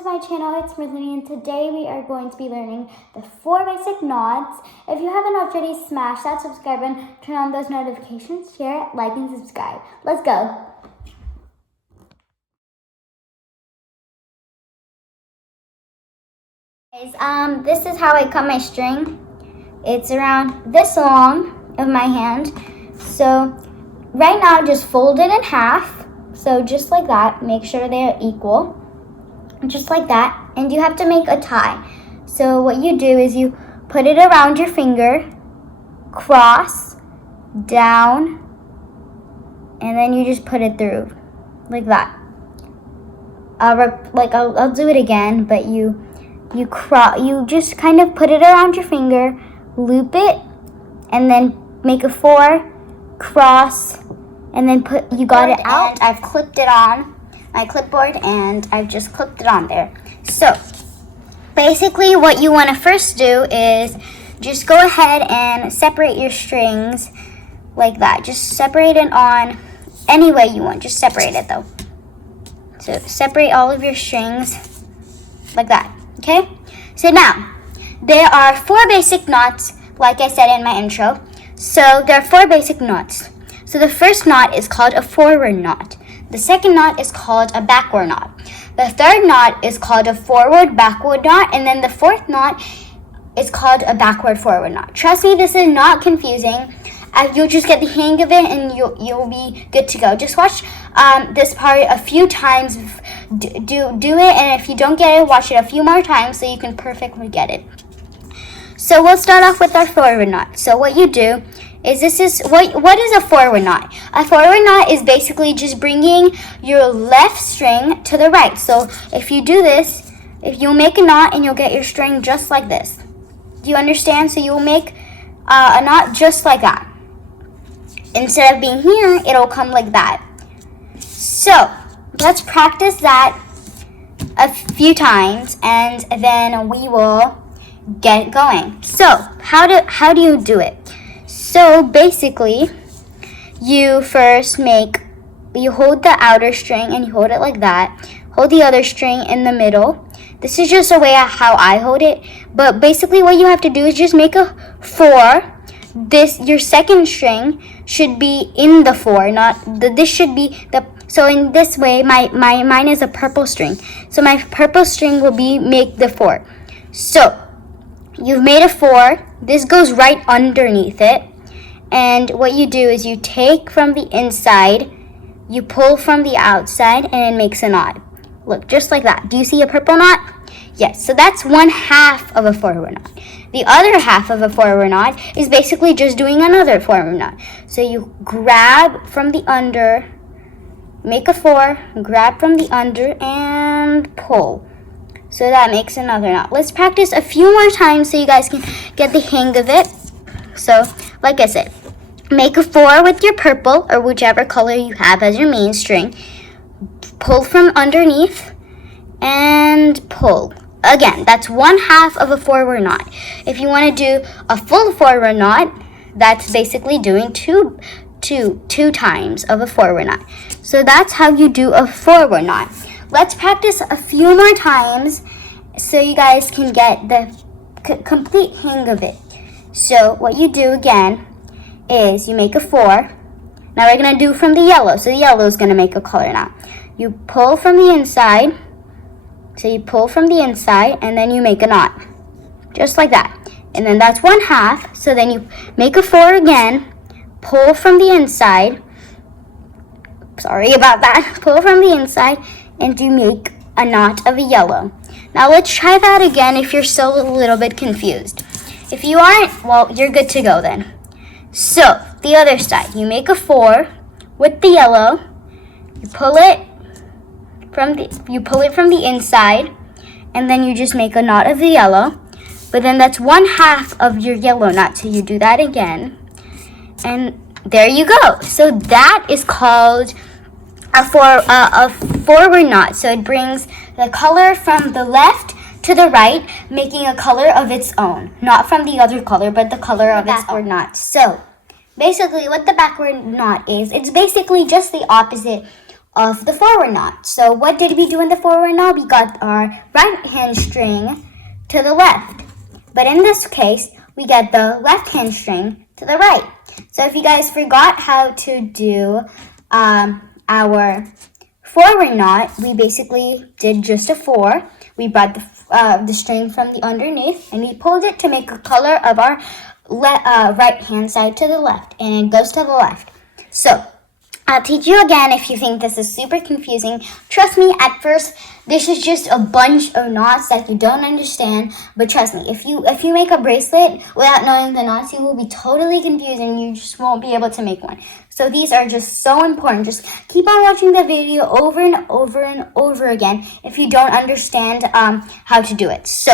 to my channel. It's Merlini, and today we are going to be learning the 4 basic knots. If you haven't already, smash that subscribe button, turn on those notifications, share, like, and subscribe. Let's go. Guys, this is how I cut my string. It's around this long of my hand. So right now, just fold it in half. So just like that, make sure they're equal. Just like that, and you have to make a tie. So what you do is you put it around your finger, cross, down, and then you just put it through, like that. I'll do it again, but you just kind of put it around your finger, loop it, and then make a 4, cross, and then you got it out. And I've clipped it on my clipboard, and I've just clipped it on there. So basically what you want to first do is just go ahead and separate your strings like that. Just separate it on any way you want. Just separate it though. So separate all of your strings like that. Okay? So now there are 4 basic knots, like I said in my intro. So there are 4 basic knots. So the first knot is called a forward knot. The second knot is called a backward knot. The third knot is called a forward-backward knot. And then the fourth knot is called a backward-forward knot. Trust me, this is not confusing. You'll just get the hang of it, and you'll be good to go. Just watch this part a few times. Do it, and if you don't get it, watch it a few more times so you can perfectly get it. So we'll start off with our forward knot. So what you do is what is a forward knot? A forward knot is basically just bringing your left string to the right. So if you do this, if you'll make a knot and you'll get your string just like this. Do you understand? So you'll make a knot just like that. Instead of being here, it'll come like that. So let's practice that a few times, and then we will get going. So how do you do it? So basically, you first you hold the outer string and you hold it like that. Hold the other string in the middle. This is just a way how I hold it. But basically what you have to do is just make a 4. Your second string should be in the 4, this should be so in this way, mine is a purple string. So my purple string will make the 4. So you've made a 4. This goes right underneath it. And what you do is you take from the inside, you pull from the outside, and it makes a knot. Look, just like that. Do you see a purple knot? Yes, so that's 1/2 of a forward knot. The other half of a forward knot is basically just doing another forward knot. So you grab from the under, make a 4, grab from the under, and pull. So that makes another knot. Let's practice a few more times so you guys can get the hang of it. So, like I said, make a 4 with your purple or whichever color you have as your main string. Pull from underneath and pull. Again, that's 1/2 of a forward knot. If you want to do a full forward knot, that's basically doing two times of a forward knot. So that's how you do a forward knot. Let's practice a few more times so you guys can get the complete hang of it. So what you do again is you make a 4. Now we're going to do from the yellow. So the yellow is going to make a color now. You pull from the inside. So you pull from the inside and then you make a knot. Just like that. And then that's 1/2. So then you make a 4 again. Pull from the inside. Sorry about that. Pull from the inside and you make a knot of a yellow. Now let's try that again if you're still a little bit confused. If you aren't, well, you're good to go then. So, the other side, you make a 4 with the yellow. You pull it from the inside, and then you just make a knot of the yellow. But then that's 1/2 of your yellow knot. So you do that again, and there you go. So that is called a forward knot. So it brings the color from the left to the right, making a color of its own. Not from the other color, but the color of its own knot. So basically what the backward knot is, it's basically just the opposite of the forward knot. So what did we do in the forward knot? We got our right hand string to the left. But in this case, we get the left hand string to the right. So if you guys forgot how to do our forward knot, we basically did just a 4. We brought the string from the underneath and we pulled it to make a color of our right hand side to the left, and it goes to the left. So I'll teach you again if you think this is super confusing. Trust me, at first, this is just a bunch of knots that you don't understand. But trust me, if you make a bracelet without knowing the knots, you will be totally confused and you just won't be able to make one. So these are just so important. Just keep on watching the video over and over and over again if you don't understand how to do it. So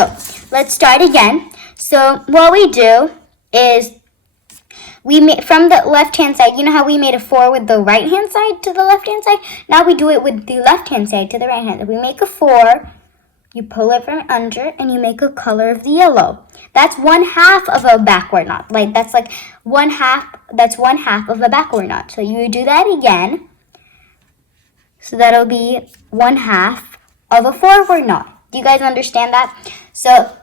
let's start again. So what we do is we made from the left-hand side. You know how we made a 4 with the right-hand side to the left-hand side? Now we do it with the left-hand side to the right-hand side. We make a 4, you pull it from under, and you make a color of the yellow. That's 1/2 of a backward knot. That's 1/2 of a backward knot. So you do that again. So that'll be 1/2 of a forward knot. Do you guys understand that? So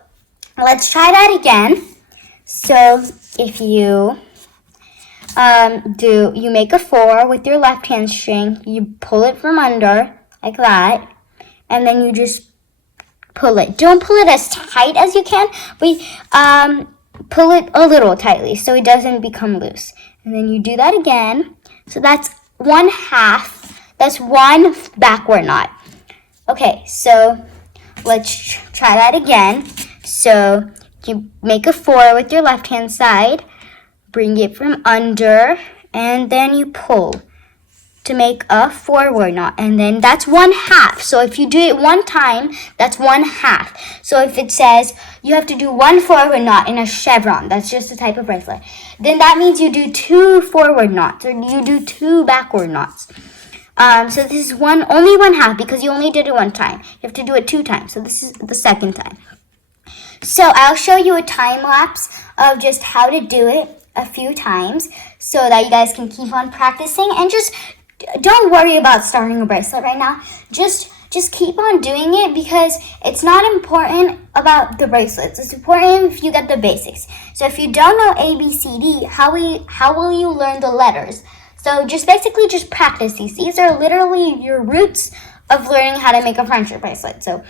let's try that again. So if you you make a 4 with your left hand string, you pull it from under like that, and then you just pull it. Don't pull it as tight as you can, but pull it a little tightly so it doesn't become loose. And then you do that again. So that's 1/2. That's one backward knot. Okay, so let's try that again. So you make a 4 with your left hand side, bring it from under, and then you pull to make a forward knot, and then that's 1/2. So if you do it one time, that's 1/2. So if it says you have to do 1 forward knot in a chevron, that's just a type of bracelet, then that means you do 2 forward knots, or you do 2 backward knots. So this is only 1/2 because you only did it one time. You have to do it 2 times. So this is the second time. So I'll show you a time lapse of just how to do it a few times so that you guys can keep on practicing, and just don't worry about starting a bracelet right now. Just keep on doing it because it's not important about the bracelets. It's important if you get the basics. So if you don't know A, B, C, D, how will you learn the letters? So just practice these. These are literally your roots of learning how to make a friendship bracelet. So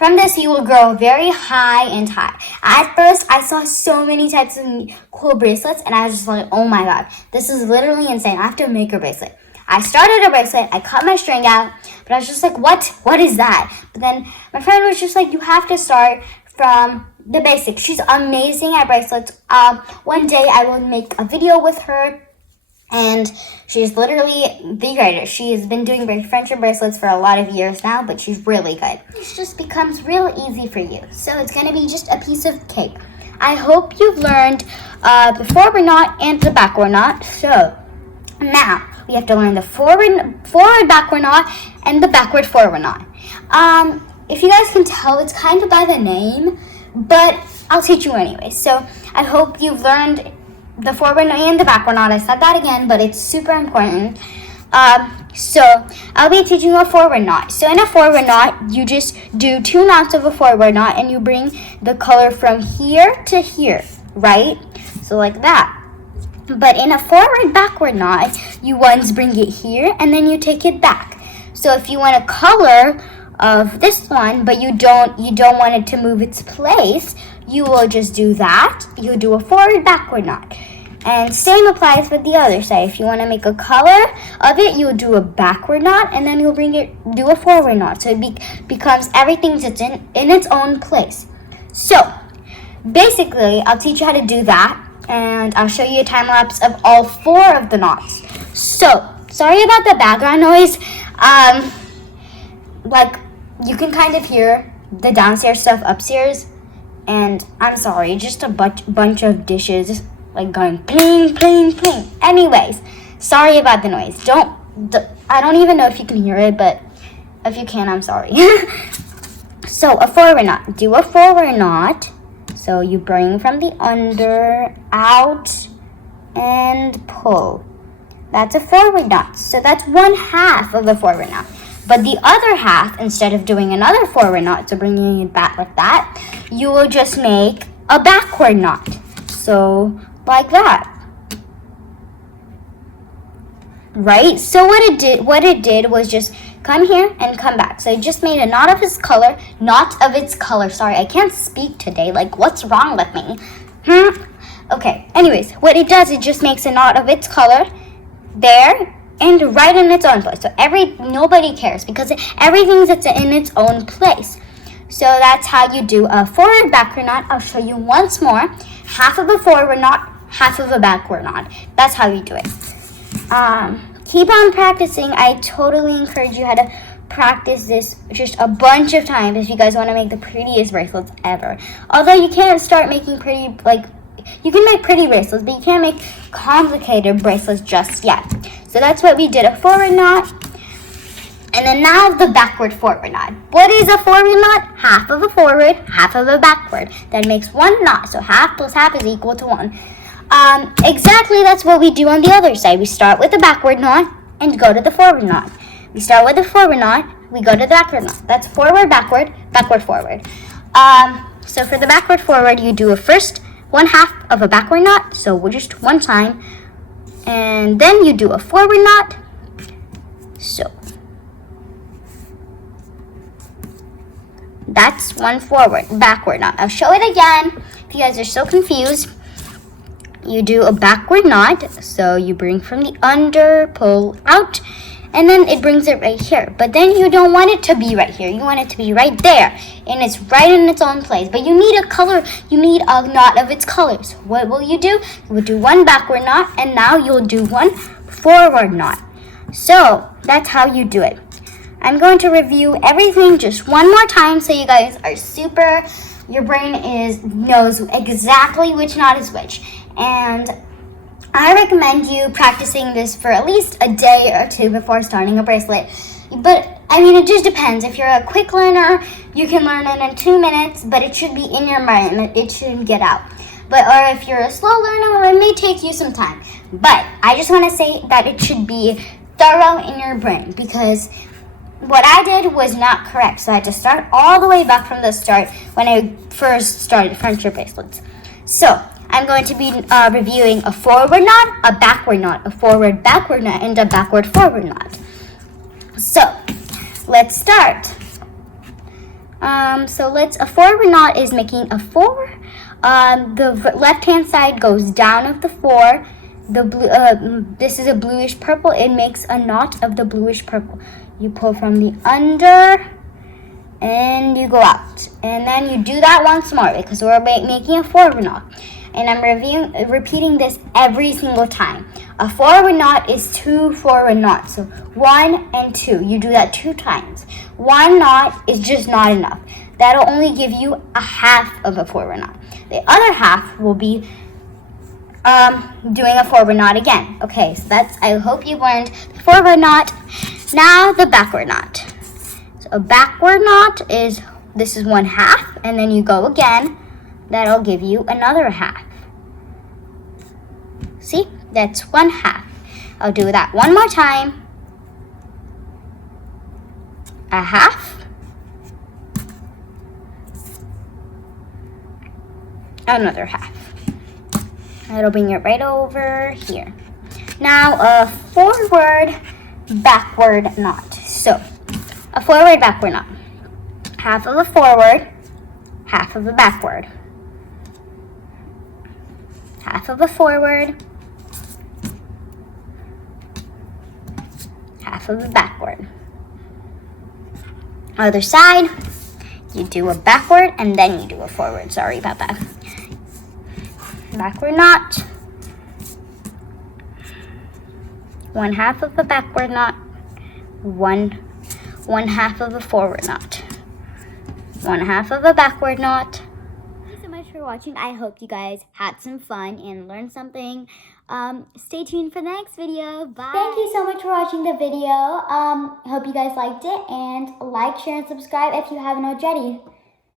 from this, you will grow very high and high. At first, I saw so many types of cool bracelets, and I was just like, oh my god, this is literally insane. I have to make a bracelet. I started a bracelet, I cut my string out, but I was just like, what is that? But then my friend was just like, you have to start from the basics. She's amazing at bracelets. One day I will make a video with her, and she's literally the greatest. She has been doing friendship bracelets for a lot of years now, but she's really good. This just becomes real easy for you. So it's going to be just a piece of cake. I hope you've learned the forward knot and the backward knot. So now we have to learn the forward backward knot and the backward forward knot. If you guys can tell, it's kind of by the name, but I'll teach you anyway. So I hope you've learned the forward knot and the backward knot. I said that again, but it's super important. So I'll be teaching a forward knot. So in a forward knot, you just do 2 knots of a forward knot, and you bring the color from here to here, right? So like that. But in a forward backward knot, you once bring it here, and then you take it back. So if you want a color of this one, but you don't want it to move its place, you will just do that. You'll do a forward backward knot. And same applies with the other side. If you want to make a color of it, you'll do a backward knot, and then you'll do a forward knot. So it becomes everything's in its own place. So basically, I'll teach you how to do that, and I'll show you a time lapse of all 4 of the knots. So sorry about the background noise. You can kind of hear the downstairs stuff upstairs, and I'm sorry, just a bunch of dishes going pling, pling, pling. Anyways, sorry about the noise. I don't even know if you can hear it, but if you can, I'm sorry. So a forward knot. Do a forward knot. So you bring from the under, out, and pull. That's a forward knot. So that's 1/2 of a forward knot. But the other half, instead of doing another forward knot, so bringing it back like that, you will just make a backward knot. So like that. Right? So what it did was just come here and come back. So it just made a knot of its color. Sorry, I can't speak today. Like, what's wrong with me? Okay, anyways, what it does, it just makes a knot of its color there and right in its own place. So nobody cares because everything's in its own place. So that's how you do a forward backward knot. I'll show you once more. 1/2 of a forward knot, 1/2 of a backward knot. That's how you do it. Keep on practicing. I totally encourage you how to practice this just a bunch of times if you guys want to make the prettiest bracelets ever. Although you can't start making you can make pretty bracelets, but you can't make complicated bracelets just yet. So that's what we did, a forward knot. And then now the backward forward knot. What is a forward knot? 1/2 of a forward, 1/2 of a backward. That makes one knot. So 1/2 plus 1/2 is equal to 1. Exactly, that's what we do on the other side. We start with the backward knot and go to the forward knot. We start with the forward knot, we go to the backward knot. That's forward, backward, backward, forward. So for the backward forward, you do a first 1/2 of a backward knot, so we're just one time. And then you do a forward knot. So that's one backward knot. I'll show it again if you guys are so confused. You do a backward knot, so you bring from the under, pull out, and then it brings it right here. But then you don't want it to be right here. You want it to be right there, and it's right in its own place. But you need a knot of its colors. What will you do? You will do one backward knot, and now you'll do one forward knot. So that's how you do it. I'm going to review everything just one more time so you guys are your brain knows exactly which knot is which. And I recommend you practicing this for at least a day or two before starting a bracelet. But, I mean, it just depends. If you're a quick learner, you can learn it in 2 minutes, but it should be in your mind. It shouldn't get out. Or if you're a slow learner, it may take you some time. But I just want to say that it should be thorough in your brain because what I did was not correct. So I had to start all the way back from the start when I first started friendship bracelets. So I'm going to be reviewing a forward knot, a backward knot, a forward backward knot, and a backward forward knot. So let's start. A forward knot is making a 4. The left-hand side goes down of the 4. This is a bluish purple. It makes a knot of the bluish purple. You pull from the under and you go out. And then you do that once more because we're making a forward knot. And I'm repeating this every single time. A forward knot is 2 forward knots. So 1 and 2. You do that 2 times. 1 knot is just not enough. That'll only give you a 1/2 of a forward knot. The other half will be doing a forward knot again. Okay, so I hope you learned the forward knot. Now the backward knot. So a backward knot this is 1/2, and then you go again. That'll give you another 1/2. See? That's 1/2. I'll do that one more time. A 1/2. Another 1/2. That'll bring it right over here. Now a forward backward knot. So a forward backward knot. 1/2 of a forward, 1/2 of a backward. 1/2 of a forward, 1/2 of a backward. Other side, you do a backward and then you do a forward. Sorry about that. Backward knot. 1/2 of a backward knot. 1/2 of a forward knot. 1/2 of a backward knot. Thank you so much for watching. I hope you guys had some fun and learned something. Stay tuned for the next video. Bye. Thank you so much for watching the video. Hope you guys liked it, and like, share, and subscribe if you haven't already.